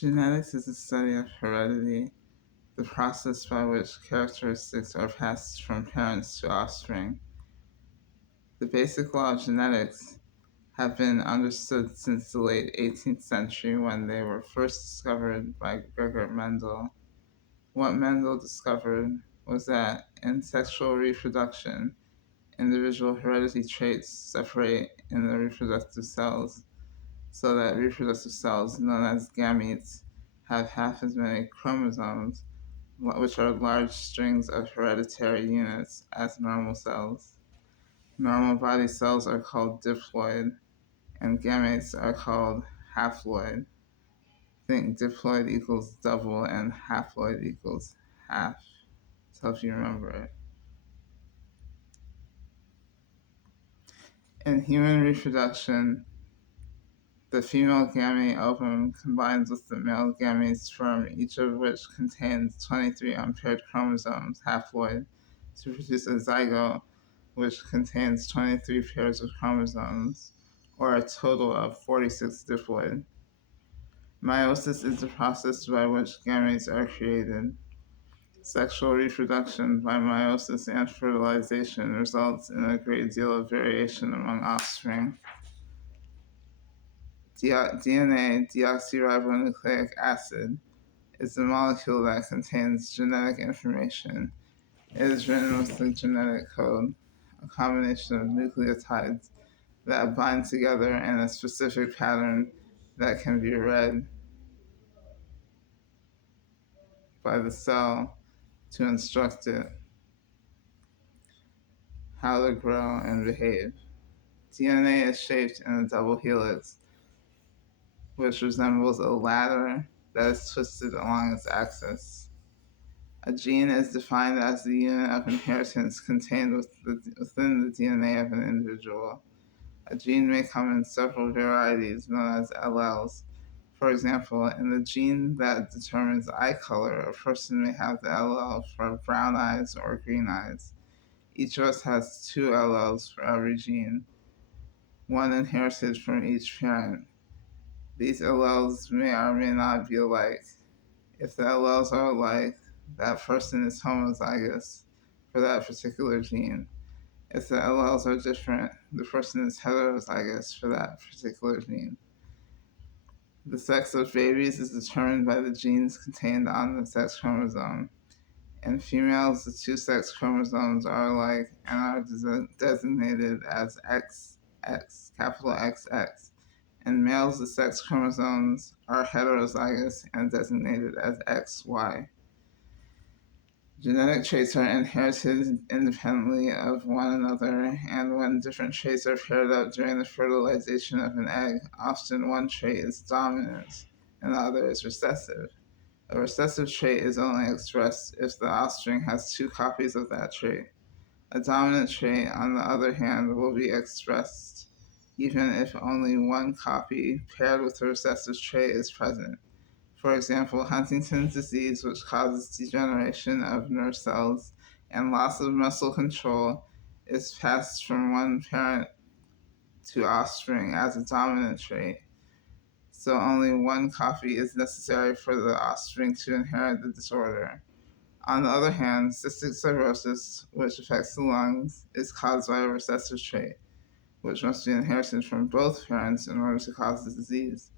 Genetics is the study of heredity, the process by which characteristics are passed from parents to offspring. The basic law of genetics have been understood since the late 18th century when they were first discovered by Gregor Mendel. What Mendel discovered was that in sexual reproduction, individual heredity traits separate in the reproductive cells, so that reproductive cells, known as gametes, have half as many chromosomes, which are large strings of hereditary units, as normal cells. Normal body cells are called diploid, and gametes are called haploid. Think diploid equals double and haploid equals half. To help you remember it. In human reproduction, the female gamete ovum combines with the male gamete sperm, each of which contains 23 unpaired chromosomes, haploid, to produce a zygote, which contains 23 pairs of chromosomes, or a total of 46 diploid. Meiosis is the process by which gametes are created. Sexual reproduction by meiosis and fertilization results in a great deal of variation among offspring. DNA, deoxyribonucleic acid, is the molecule that contains genetic information. It is written with the genetic code, a combination of nucleotides that bind together in a specific pattern that can be read by the cell to instruct it how to grow and behave. DNA is shaped in a double helix, which resembles a ladder that is twisted along its axis. A gene is defined as the unit of inheritance contained within the DNA of an individual. A gene may come in several varieties known as alleles. For example, in the gene that determines eye color, a person may have the allele for brown eyes or green eyes. Each of us has two alleles for every gene, one inherited from each parent. These alleles may or may not be alike. If the alleles are alike, that person is homozygous for that particular gene. If the alleles are different, the person is heterozygous for that particular gene. The sex of babies is determined by the genes contained on the sex chromosome. In females, the two sex chromosomes are alike and are designated as XX, capital XX. In males, the sex chromosomes are heterozygous and designated as XY. Genetic traits are inherited independently of one another, and when different traits are paired up during the fertilization of an egg, often one trait is dominant and the other is recessive. A recessive trait is only expressed if the offspring has two copies of that trait. A dominant trait, on the other hand, will be expressed even if only one copy paired with the recessive trait is present. For example, Huntington's disease, which causes degeneration of nerve cells and loss of muscle control, is passed from one parent to offspring as a dominant trait. So only one copy is necessary for the offspring to inherit the disorder. On the other hand, cystic fibrosis, which affects the lungs, is caused by a recessive trait, which must be inherited from both parents in order to cause the disease.